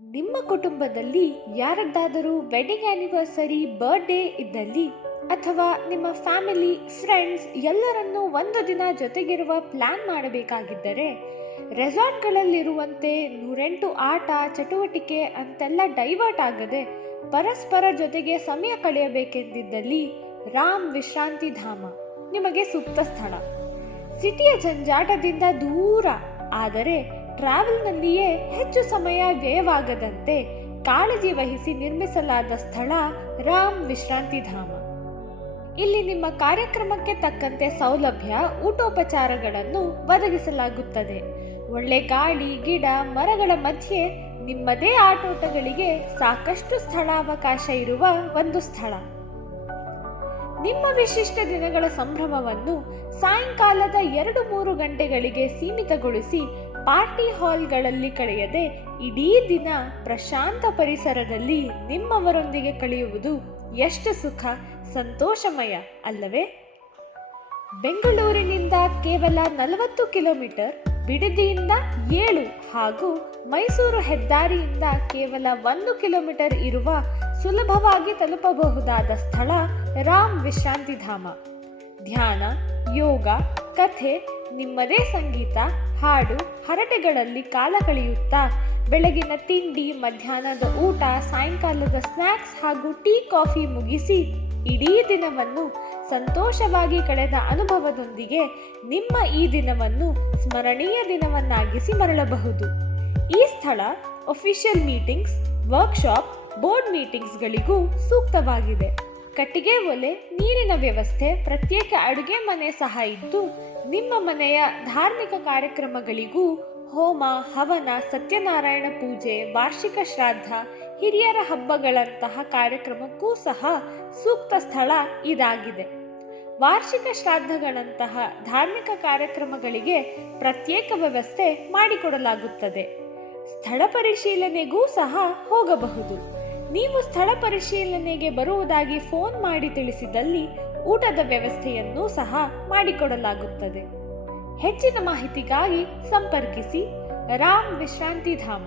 ನಿಮ್ಮ ಕುಟುಂಬದಲ್ಲಿ ಯಾರದ್ದಾದರೂ wedding anniversary birthday ಇದ್ದಲ್ಲಿ ಅಥವಾ ನಿಮ್ಮ ಫ್ಯಾಮಿಲಿ ಫ್ರೆಂಡ್ಸ್ ಎಲ್ಲರನ್ನೂ ಒಂದು ದಿನ ಜೊತೆಗಿರುವ ಪ್ಲ್ಯಾನ್ ಮಾಡಬೇಕಾಗಿದ್ದರೆ ರೆಸಾರ್ಟ್ಗಳಲ್ಲಿರುವಂತೆ ನೂರೆಂಟು ಆಟ ಚಟುವಟಿಕೆ ಅಂತೆಲ್ಲ ಡೈವರ್ಟ್ ಆಗದೆ ಪರಸ್ಪರ ಜೊತೆಗೆ ಸಮಯ ಕಳೆಯಬೇಕೆಂದಿದ್ದಲ್ಲಿ ರಾಮ್ ವಿಶ್ರಾಂತಿ ಧಾಮ ನಿಮಗೆ ಸೂಕ್ತ ಸ್ಥಳ. ಸಿಟಿಯ ಜಂಜಾಟದಿಂದ ದೂರ, ಆದರೆ ಟ್ರಾವೆಲ್ನಲ್ಲಿಯೇ ಹೆಚ್ಚು ಸಮಯ ವ್ಯಯವಾಗದಂತೆ ಕಾಳಜಿ ವಹಿಸಿ ನಿರ್ಮಿಸಲಾದ ಸ್ಥಳ ರಾಮ್ ವಿಶ್ರಾಂತಿ ಧಾಮ. ಇಲ್ಲಿ ನಿಮ್ಮ ಕಾರ್ಯಕ್ರಮಕ್ಕೆ ತಕ್ಕಂತೆ ಸೌಲಭ್ಯ ಊಟೋಪಚಾರಗಳನ್ನು ಒದಗಿಸಲಾಗುತ್ತದೆ. ಒಳ್ಳೆ ಗಾಳಿ ಗಿಡ ಮರಗಳ ಮಧ್ಯೆ ನಿಮ್ಮದೇ ಆಟೋಟಗಳಿಗೆ ಸಾಕಷ್ಟು ಸ್ಥಳಾವಕಾಶ ಇರುವ ಒಂದು ಸ್ಥಳ. ನಿಮ್ಮ ವಿಶಿಷ್ಟ ದಿನಗಳ ಸಂಭ್ರಮವನ್ನು ಸಾಯಂಕಾಲದ 2-3 ಗಂಟೆಗಳಿಗೆ ಸೀಮಿತಗೊಳಿಸಿ ಪಾರ್ಟಿ ಹಾಲ್ಗಳಲ್ಲಿ ಕಳೆಯದೆ ಇಡೀ ದಿನ ಪ್ರಶಾಂತ ಪರಿಸರದಲ್ಲಿ ನಿಮ್ಮವರೊಂದಿಗೆ ಕಳೆಯುವುದು ಎಷ್ಟು ಸುಖ ಸಂತೋಷಮಯ ಅಲ್ಲವೇ? ಬೆಂಗಳೂರಿನಿಂದ ಕೇವಲ 40 ಕಿಲೋಮೀಟರ್, ಬಿಡದಿಯಿಂದ 7 ಹಾಗೂ ಮೈಸೂರು ಹೆದ್ದಾರಿಯಿಂದ ಕೇವಲ 1 ಕಿಲೋಮೀಟರ್ ಇರುವ ಸುಲಭವಾಗಿ ತಲುಪಬಹುದಾದ ಸ್ಥಳ ರಾಮ್ ವಿಶ್ರಾಂತಿ ಧಾಮ. ಧ್ಯಾನ, ಯೋಗ, ಕಥೆ, ನಿಮ್ಮದೇ ಸಂಗೀತ, ಹಾಡು, ಹರಟೆಗಳಲ್ಲಿ ಕಾಲ ಕಳೆಯುತ್ತಾ ಬೆಳಗಿನ ತಿಂಡಿ, ಮಧ್ಯಾಹ್ನದ ಊಟ, ಸಾಯಂಕಾಲದ ಸ್ನ್ಯಾಕ್ಸ್ ಹಾಗೂ ಟೀ ಕಾಫಿ ಮುಗಿಸಿ ಇಡೀ ದಿನವನ್ನು ಸಂತೋಷವಾಗಿ ಕಳೆದ ಅನುಭವದೊಂದಿಗೆ ನಿಮ್ಮ ಈ ದಿನವನ್ನು ಸ್ಮರಣೀಯ ದಿನವನ್ನಾಗಿಸಿ ಮರಳಬಹುದು. ಈ ಸ್ಥಳ ಅಫಿಷಿಯಲ್ ಮೀಟಿಂಗ್ಸ್, ವರ್ಕ್ಶಾಪ್, ಬೋರ್ಡ್ ಮೀಟಿಂಗ್ಸ್ಗಳಿಗೂ ಸೂಕ್ತವಾಗಿದೆ. ಕಟ್ಟಿಗೆ ಒಲೆ, ನೀರಿನ ವ್ಯವಸ್ಥೆ, ಪ್ರತ್ಯೇಕ ಅಡುಗೆ ಮನೆ ಸಹ ಇದ್ದು ನಿಮ್ಮ ಮನೆಯ ಧಾರ್ಮಿಕ ಕಾರ್ಯಕ್ರಮಗಳಿಗೂ ಹೋಮ, ಹವನ, ಸತ್ಯನಾರಾಯಣ ಪೂಜೆ, ವಾರ್ಷಿಕ ಶ್ರಾದ್ದ, ಹಿರಿಯರ ಹಬ್ಬಗಳಂತಹ ಕಾರ್ಯಕ್ರಮಕ್ಕೂ ಸಹ ಸೂಕ್ತ ಸ್ಥಳ ಇದಾಗಿದೆ. ವಾರ್ಷಿಕ ಶ್ರಾದ್ದಗಳಂತಹ ಧಾರ್ಮಿಕ ಕಾರ್ಯಕ್ರಮಗಳಿಗೆ ಪ್ರತ್ಯೇಕ ವ್ಯವಸ್ಥೆ ಮಾಡಿಕೊಡಲಾಗುತ್ತದೆ. ಸ್ಥಳ ಪರಿಶೀಲನೆಗೂ ಸಹ ಹೋಗಬಹುದು. ನೀವು ಸ್ಥಳ ಪರಿಶೀಲನೆಗೆ ಬರುವುದಾಗಿ ಫೋನ್ ಮಾಡಿ ತಿಳಿಸಿದಲ್ಲಿ ಊಟದ ವ್ಯವಸ್ಥೆಯನ್ನೂ ಸಹ ಮಾಡಿಕೊಡಲಾಗುತ್ತದೆ. ಹೆಚ್ಚಿನ ಮಾಹಿತಿಗಾಗಿ ಸಂಪರ್ಕಿಸಿ ರಾಮ್ ವಿಶ್ರಾಂತಿ ಧಾಮ.